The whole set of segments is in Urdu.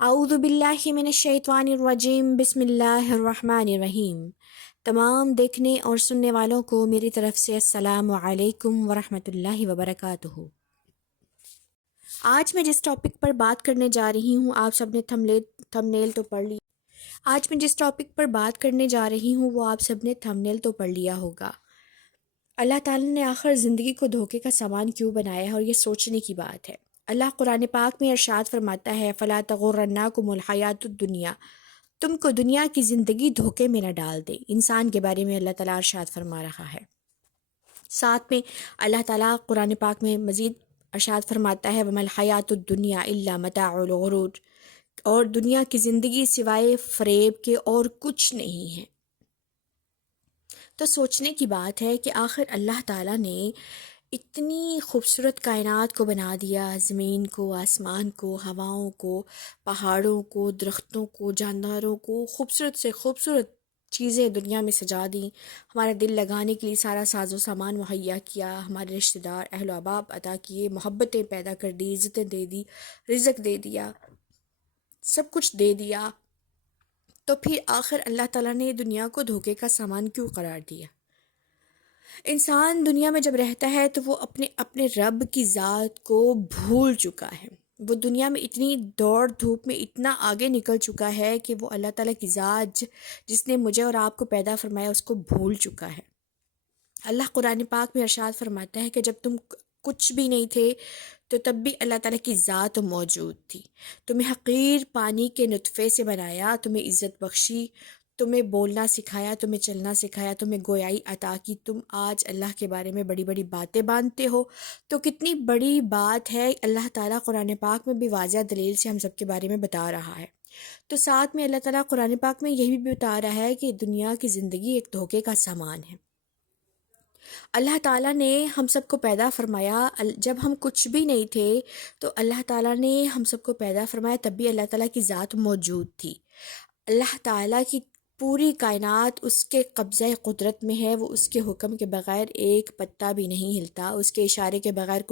اعوذ باللہ من الشیطان الرجیم بسم اللہ الرحمن الرحیم۔ تمام دیکھنے اور سننے والوں کو میری طرف سے السلام علیکم ورحمۃ اللہ وبرکاتہ۔ آج میں جس ٹاپک پر بات کرنے جا رہی ہوں، آپ سب نے تھمبنیل تو پڑھ لی۔ آج میں جس ٹاپک پر بات کرنے جا رہی ہوں وہ آپ سب نے تھمبنیل تو پڑھ لیا ہوگا۔ اللہ تعالیٰ نے آخر زندگی کو دھوکے کا سامان کیوں بنایا ہے، اور یہ سوچنے کی بات ہے۔ اللہ قرآن پاک میں ارشاد فرماتا ہے، فَلَا تَغُرَّنَّكُمُ الْحَيَاةُ الدُّنْيَا، تم کو دنیا کی زندگی دھوکے میں نہ ڈال دے۔ انسان کے بارے میں اللہ تعالیٰ ارشاد فرما رہا ہے۔ ساتھ میں اللہ تعالیٰ قرآن پاک میں مزید ارشاد فرماتا ہے، وَمَا الْحَيَاةُ الدُّنْيَا إِلَّا مَتَاعُ الْغُرُورِ، اور دنیا کی زندگی سوائے فریب کے اور کچھ نہیں ہے۔ تو سوچنے کی بات ہے کہ آخر اللہ تعالیٰ نے اتنی خوبصورت کائنات کو بنا دیا، زمین کو، آسمان کو، ہواؤں کو، پہاڑوں کو، درختوں کو، جانداروں کو، خوبصورت سے خوبصورت چیزیں دنیا میں سجا دیں، ہمارا دل لگانے کے لیے سارا ساز و سامان مہیا کیا، ہمارے رشتہ دار اہل و احباب عطا کیے، محبتیں پیدا کر دی، عزتیں دے دی، رزق دے دیا، سب کچھ دے دیا، تو پھر آخر اللہ تعالیٰ نے دنیا کو دھوکے کا سامان کیوں قرار دیا؟ انسان دنیا میں جب رہتا ہے تو وہ اپنے رب کی ذات کو بھول چکا ہے۔ وہ دنیا میں اتنی دوڑ دھوپ میں اتنا آگے نکل چکا ہے کہ وہ اللہ تعالیٰ کی ذات جس نے مجھے اور آپ کو پیدا فرمایا اس کو بھول چکا ہے۔ اللہ قرآن پاک میں ارشاد فرماتا ہے کہ جب تم کچھ بھی نہیں تھے تو تب بھی اللہ تعالیٰ کی ذات موجود تھی۔ تمہیں حقیر پانی کے نطفے سے بنایا، تمہیں عزت بخشی، تمہیں بولنا سکھایا، تمہیں چلنا سکھایا، تمہیں گویائی عطا کی، تم آج اللہ کے بارے میں بڑی بڑی باتیں باندھتے ہو۔ تو کتنی بڑی بات ہے، اللہ تعالیٰ قرآن پاک میں بھی واضح دلیل سے ہم سب کے بارے میں بتا رہا ہے۔ تو ساتھ میں اللہ تعالیٰ قرآن پاک میں یہی بھی بتا رہا ہے کہ دنیا کی زندگی ایک دھوکے کا سامان ہے۔ اللہ تعالیٰ نے ہم سب کو پیدا فرمایا، جب ہم کچھ بھی نہیں تھے تو اللہ تعالیٰ نے ہم سب کو پیدا فرمایا، تب بھی اللہ تعالیٰ کی ذات موجود تھی۔ اللہ تعالیٰ کی پوری کائنات اس کے قبضہ قدرت میں ہے، وہ اس کے حکم کے بغیر ایک پتا بھی نہیں ہلتا، اس کے اشارے کے بغیر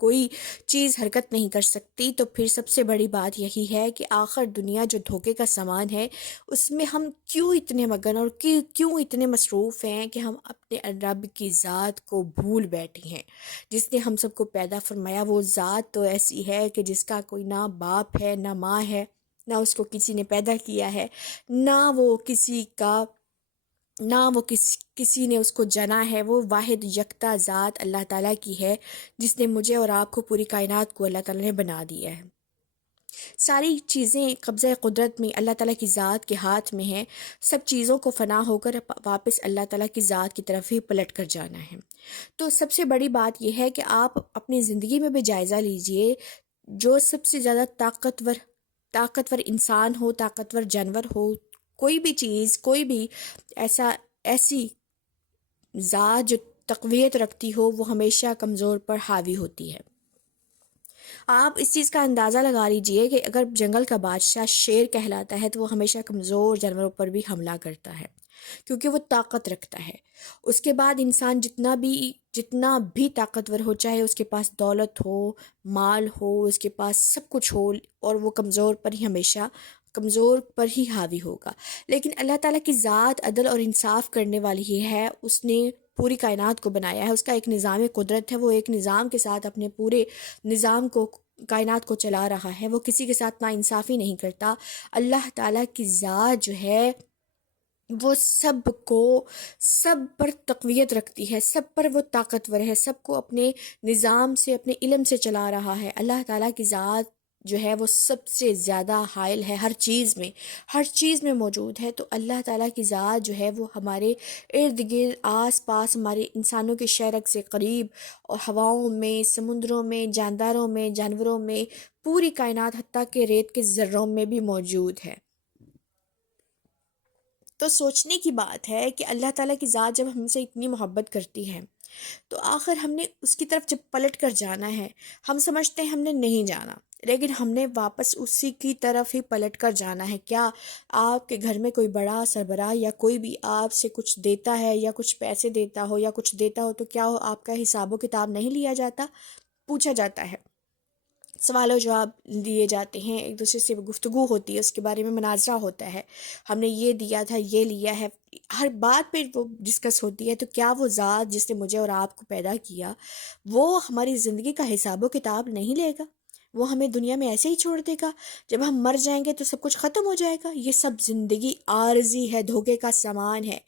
کوئی چیز حرکت نہیں کر سکتی۔ تو پھر سب سے بڑی بات یہی ہے کہ آخر دنیا جو دھوکے کا سامان ہے اس میں ہم کیوں اتنے مگن اور کیوں اتنے مصروف ہیں کہ ہم اپنے رب کی ذات کو بھول بیٹھے ہیں، جس نے ہم سب کو پیدا فرمایا۔ وہ ذات تو ایسی ہے کہ جس کا کوئی نہ باپ ہے نہ ماں ہے، نہ اس کو کسی نے پیدا کیا ہے، نہ وہ کسی نے اس کو جنا ہے۔ وہ واحد یکتا ذات اللہ تعالیٰ کی ہے جس نے مجھے اور آپ کو، پوری کائنات کو اللہ تعالیٰ نے بنا دیا ہے۔ ساری چیزیں قبضہ قدرت میں اللہ تعالیٰ کی ذات کے ہاتھ میں ہیں۔ سب چیزوں کو فنا ہو کر واپس اللہ تعالیٰ کی ذات کی طرف ہی پلٹ کر جانا ہے۔ تو سب سے بڑی بات یہ ہے کہ آپ اپنی زندگی میں بھی جائزہ لیجئے، جو سب سے زیادہ طاقتور انسان ہو، طاقتور جانور ہو، کوئی بھی چیز، کوئی بھی ایسی ذات جو تقویت رکھتی ہو، وہ ہمیشہ کمزور پر حاوی ہوتی ہے۔ آپ اس چیز کا اندازہ لگا لیجئے کہ اگر جنگل کا بادشاہ شیر کہلاتا ہے تو وہ ہمیشہ کمزور جانوروں پر بھی حملہ کرتا ہے، کیونکہ وہ طاقت رکھتا ہے۔ اس کے بعد انسان جتنا بھی طاقتور ہو، چاہے اس کے پاس دولت ہو، مال ہو، اس کے پاس سب کچھ ہو، اور وہ کمزور پر ہی حاوی ہوگا۔ لیکن اللہ تعالیٰ کی ذات عدل اور انصاف کرنے والی ہی ہے۔ اس نے پوری کائنات کو بنایا ہے، اس کا ایک نظام قدرت ہے، وہ ایک نظام کے ساتھ اپنے پورے نظام کو، کائنات کو چلا رہا ہے، وہ کسی کے ساتھ ناانصافی نہیں کرتا۔ اللہ تعالیٰ کی ذات جو ہے وہ سب پر تقویت رکھتی ہے، سب پر وہ طاقتور ہے، سب کو اپنے نظام سے، اپنے علم سے چلا رہا ہے۔ اللہ تعالیٰ کی ذات جو ہے وہ سب سے زیادہ حائل ہے، ہر چیز میں موجود ہے۔ تو اللہ تعالیٰ کی ذات جو ہے وہ ہمارے ارد گرد، آس پاس، ہمارے انسانوں کے شرک سے قریب، اور ہواؤں میں، سمندروں میں، جانداروں میں، جانوروں میں، پوری کائنات حتیٰ کہ ریت کے ذروں میں بھی موجود ہے۔ تو سوچنے کی بات ہے کہ اللہ تعالیٰ کی ذات جب ہم سے اتنی محبت کرتی ہے تو آخر ہم نے اس کی طرف جب پلٹ کر جانا ہے، ہم سمجھتے ہیں ہم نے نہیں جانا، لیکن ہم نے واپس اسی کی طرف ہی پلٹ کر جانا ہے۔ کیا آپ کے گھر میں کوئی بڑا سربراہ یا کوئی بھی آپ سے کچھ دیتا ہے، یا کچھ پیسے دیتا ہو، یا کچھ دیتا ہو، تو کیا آپ کا حساب و کتاب نہیں لیا جاتا؟ پوچھا جاتا ہے۔ سوال و جواب دیے جاتے ہیں، ایک دوسرے سے گفتگو ہوتی ہے، اس کے بارے میں مناظرہ ہوتا ہے، ہم نے یہ دیا تھا، یہ لیا ہے، ہر بات پہ وہ ڈسکس ہوتی ہے. تو کیا وہ ذات جس نے مجھے اور آپ کو پیدا کیا وہ ہماری زندگی کا حساب و کتاب نہیں لے گا؟ وہ ہمیں دنیا میں ایسے ہی چھوڑ دے گا؟ جب ہم مر جائیں گے تو سب کچھ ختم ہو جائے گا؟ یہ سب زندگی عارضی ہے، دھوکے کا سامان ہے.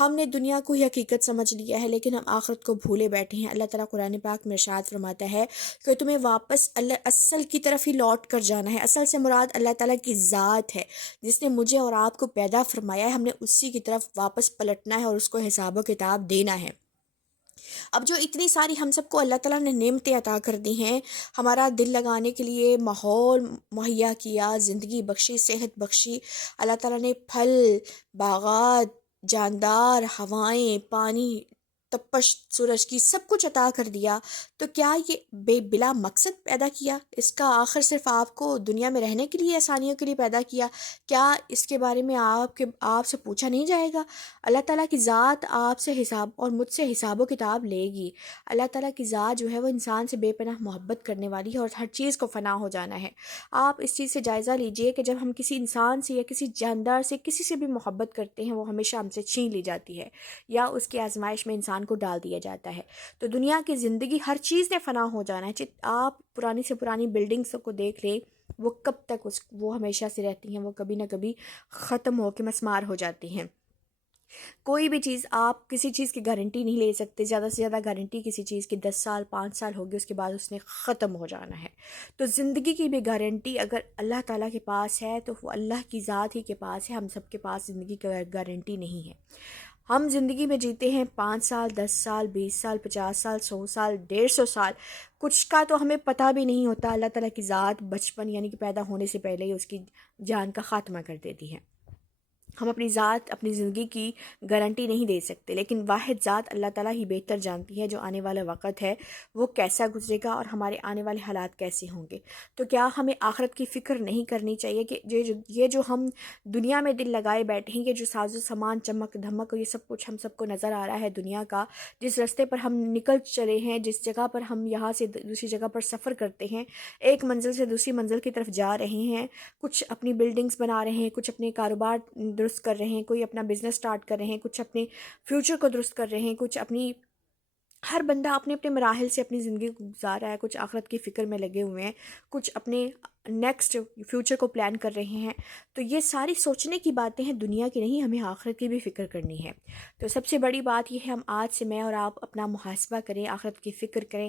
ہم نے دنیا کو ہی حقیقت سمجھ لیا ہے، لیکن ہم آخرت کو بھولے بیٹھے ہیں. اللہ تعالیٰ قرآن پاک میں ارشاد فرماتا ہے کہ تمہیں واپس اللہ اصل کی طرف ہی لوٹ کر جانا ہے. اصل سے مراد اللہ تعالیٰ کی ذات ہے جس نے مجھے اور آپ کو پیدا فرمایا ہے. ہم نے اسی کی طرف واپس پلٹنا ہے اور اس کو حساب و کتاب دینا ہے. اب جو اتنی ساری ہم سب کو اللہ تعالیٰ نے نعمتیں عطا کر دی ہیں، ہمارا دل لگانے کے لیے ماحول مہیا کیا، زندگی بخشی، صحت بخشی، اللہ تعالیٰ نے پھل، باغات، جاندار، ہوائیں، پانی، تپش سورج کی سب کچھ عطا کر دیا. تو کیا یہ بلا مقصد پیدا کیا؟ اس کا آخر صرف آپ کو دنیا میں رہنے کے لیے، آسانیوں کے لیے پیدا کیا؟ کیا اس کے بارے میں آپ سے پوچھا نہیں جائے گا؟ اللہ تعالیٰ کی ذات آپ سے حساب اور مجھ سے حساب و کتاب لے گی. اللہ تعالیٰ کی ذات جو ہے وہ انسان سے بے پناہ محبت کرنے والی ہے اور ہر چیز کو فنا ہو جانا ہے. آپ اس چیز سے جائزہ لیجئے کہ جب ہم کسی انسان سے یا کسی جاندار سے کسی سے بھی محبت کرتے ہیں وہ ہمیشہ ہم سے چھین لی جاتی ہے یا اس کی آزمائش میں انسان کو ڈال دیا جاتا ہے. تو دنیا کی زندگی ہر چیز نے فنا ہو جانا ہے. آپ پرانی سے پرانی بلڈنگس کو دیکھ لیں، وہ کب تک وہ ہمیشہ سے رہتی ہیں؟ وہ کبھی نہ کبھی ختم ہو کے مسمار ہو جاتی ہیں. کوئی بھی چیز، آپ کسی چیز کی گارنٹی نہیں لے سکتے. زیادہ سے زیادہ گارنٹی کسی چیز کی 10 سال 5 سال ہوگی، اس کے بعد اس نے ختم ہو جانا ہے. تو زندگی کی بھی گارنٹی اگر اللہ تعالیٰ کے پاس ہے تو وہ اللہ کی ذات ہی کے پاس ہے. ہم سب کے پاس زندگی کی گارنٹی نہیں ہے. ہم زندگی میں جیتے ہیں 5 سال 10 سال 20 سال 50 سال 100 سال 150 سال، کچھ کا تو ہمیں پتہ بھی نہیں ہوتا. اللہ تعالیٰ کی ذات بچپن یعنی کہ پیدا ہونے سے پہلے ہی اس کی جان کا خاتمہ کر دیتی ہے. ہم اپنی ذات، اپنی زندگی کی گارنٹی نہیں دے سکتے، لیکن واحد ذات اللہ تعالیٰ ہی بہتر جانتی ہے جو آنے والا وقت ہے وہ کیسا گزرے گا اور ہمارے آنے والے حالات کیسے ہوں گے. تو کیا ہمیں آخرت کی فکر نہیں کرنی چاہیے کہ یہ جو ہم دنیا میں دل لگائے بیٹھے ہیں، یہ جو ساز و سامان چمک دھمک اور یہ سب کچھ ہم سب کو نظر آ رہا ہے دنیا کا، جس راستے پر ہم نکل چلے ہیں، جس جگہ پر ہم یہاں سے دوسری جگہ پر سفر کرتے ہیں، ایک منزل سے دوسری منزل کی طرف جا رہے ہیں، کچھ اپنی بلڈنگز بنا رہے ہیں، کچھ اپنے کاروبار درست کر رہے ہیں، کوئی اپنا بزنس سٹارٹ کر رہے ہیں، کچھ اپنے فیوچر کو درست کر رہے ہیں، کچھ اپنی، ہر بندہ اپنے اپنے مراحل سے اپنی زندگی کو گزار رہا ہے. کچھ آخرت کی فکر میں لگے ہوئے ہیں، کچھ اپنے نیکسٹ فیوچر کو پلان کر رہے ہیں. تو یہ ساری سوچنے کی باتیں ہیں، دنیا کی نہیں. ہمیں آخرت کی بھی فکر کرنی ہے. تو سب سے بڑی بات یہ ہے، ہم آج سے میں اور آپ اپنا محاسبہ کریں، آخرت کی فکر کریں.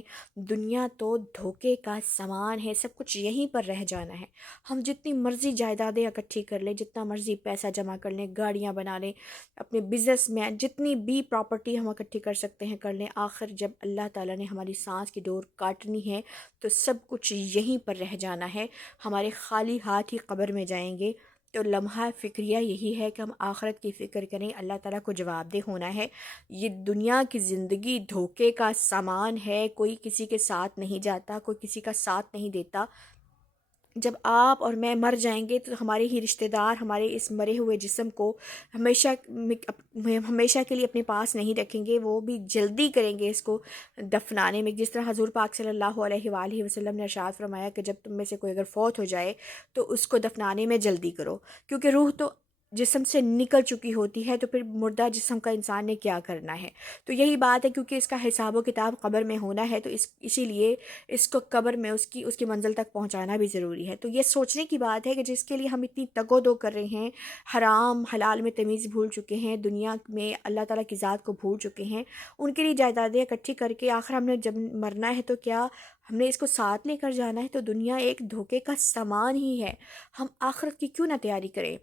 دنیا تو دھوکے کا سامان ہے، سب کچھ یہیں پر رہ جانا ہے. ہم جتنی مرضی جائیدادیں اکٹھی کر لیں، جتنا مرضی پیسہ جمع کر لیں، گاڑیاں بنا لیں، اپنے بزنس میں جتنی بھی پراپرٹی ہم اکٹھی کر سکتے ہیں کر لیں، آخر جب اللہ تعالیٰ نے ہماری سانس کی ڈور کاٹنی ہے تو سب کچھ یہیں پر رہ جانا ہے. ہمارے خالی ہاتھ ہی قبر میں جائیں گے. تو لمحہ فکریہ یہی ہے کہ ہم آخرت کی فکر کریں، اللہ تعالیٰ کو جواب دہ ہونا ہے. یہ دنیا کی زندگی دھوکے کا سامان ہے، کوئی کسی کے ساتھ نہیں جاتا، کوئی کسی کا ساتھ نہیں دیتا. جب آپ اور میں مر جائیں گے تو ہمارے ہی رشتہ دار ہمارے اس مرے ہوئے جسم کو ہمیشہ کے لیے اپنے پاس نہیں رکھیں گے، وہ بھی جلدی کریں گے اس کو دفنانے میں. جس طرح حضور پاک صلی اللہ علیہ وآلہ وسلم نے ارشاد فرمایا کہ جب تم میں سے کوئی اگر فوت ہو جائے تو اس کو دفنانے میں جلدی کرو، کیونکہ روح تو جسم سے نکل چکی ہوتی ہے، تو پھر مردہ جسم کا انسان نے کیا کرنا ہے. تو یہی بات ہے، کیونکہ اس کا حساب و کتاب قبر میں ہونا ہے، تو اسی لیے اس کو قبر میں اس کی منزل تک پہنچانا بھی ضروری ہے. تو یہ سوچنے کی بات ہے کہ جس کے لیے ہم اتنی تگ و دو کر رہے ہیں، حرام حلال میں تمیز بھول چکے ہیں، دنیا میں اللہ تعالیٰ کی ذات کو بھول چکے ہیں، ان کے لیے جائیدادیں اکٹھی کر کے آخر ہم نے جب مرنا ہے تو کیا ہم نے اس کو ساتھ لے کر جانا ہے؟ تو دنیا ایک دھوکے کا سامان ہی ہے. ہم آخرت کی کیوں نہ تیاری کریں؟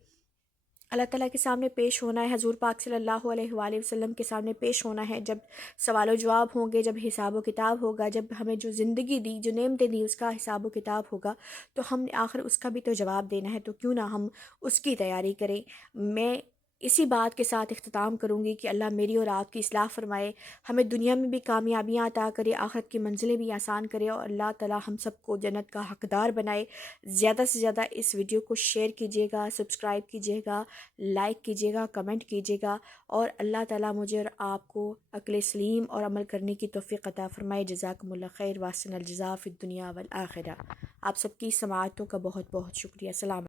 اللہ تعالیٰ کے سامنے پیش ہونا ہے، حضور پاک صلی اللہ علیہ وآلہ وسلم کے سامنے پیش ہونا ہے. جب سوال و جواب ہوں گے، جب حساب و کتاب ہوگا، جب ہمیں جو زندگی دی، جو نعمتیں دی، اس کا حساب و کتاب ہوگا، تو ہم نے آخر اس کا بھی تو جواب دینا ہے. تو کیوں نہ ہم اس کی تیاری کریں. میں اسی بات کے ساتھ اختتام کروں گی کہ اللہ میری اور آپ کی اصلاح فرمائے، ہمیں دنیا میں بھی کامیابیاں عطا کرے، آخرت کی منزلیں بھی آسان کرے، اور اللہ تعالی ہم سب کو جنت کا حقدار بنائے۔ زیادہ سے زیادہ اس ویڈیو کو شیئر کیجیے گا، سبسکرائب کیجیے گا، لائک کیجیے گا، کمنٹ کیجیے گا، اور اللہ تعالی مجھے اور آپ کو عقل سلیم اور عمل کرنے کی توفیق عطا فرمائے۔ جزاکم اللہ خیر، واحسن الجزاء فی الدنیا والآخرہ۔ آپ سب کی سماعتوں کا بہت بہت شکریہ۔ السلام